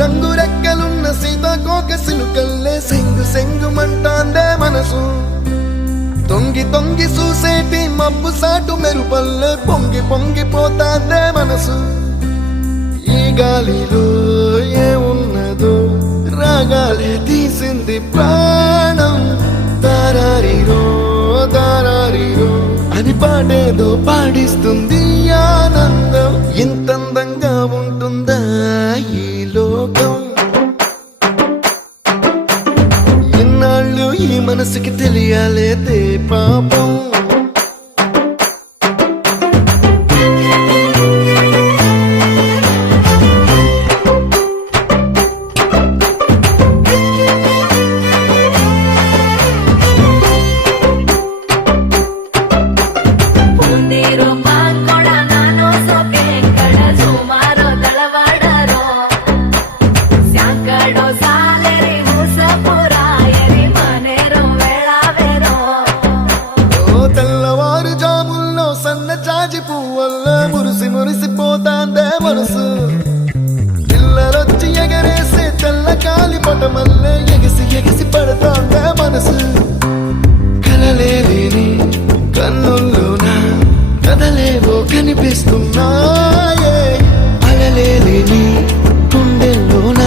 రంగు రెక్కలున్న సీతాకోక సిలుకల్లే సెంగు సెంగుమంటాందే మనసు తొంగి తొంగి చూసేటి మబ్బు సాటు మెరుపల్లే పొంగి పొంగిపోతాందే మనసు ఈ గాలిలో ఏమున్నదో రాగాలే తీసింది ప్రాణం దారారిరో దారారిరో అని పాడేదో పాడిస్తుంది ఆనందం ఇంతందంగా ఉంటుందా ఈ లోకం ఇన్నాళ్ళు ఈ మనసుకి తెలియాలేదే పాపం జాజి పువ్వల్ల మురిసి మురిసిపోతాందే మనసు పిల్లలొచ్చి ఎగరేసే తెల్ల కాలి పటమల్లే ఎగిసి ఎగిసి పడతాందే మనసు కలలేని కన్నుల్లోన కదలేవో కనిపిస్తున్నాయే అలలేని గుండెల్లోన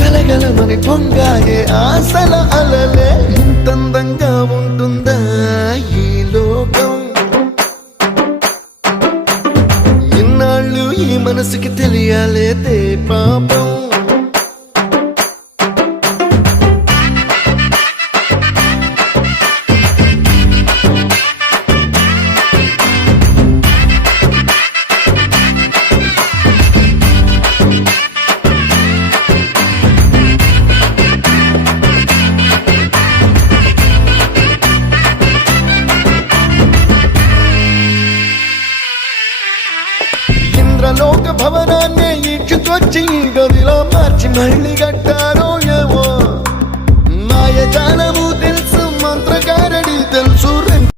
గలగలమని పొంగాయే ఆశల అలలే ఇంతందంగా ఉంటుందా ఈ లోకం ఈ మనసుకి తెలియాలేదే పాపం లోక భవనాన్ని ఈడ్చుకొచ్చి గదిలో మార్చి మళ్ళీ గట్ట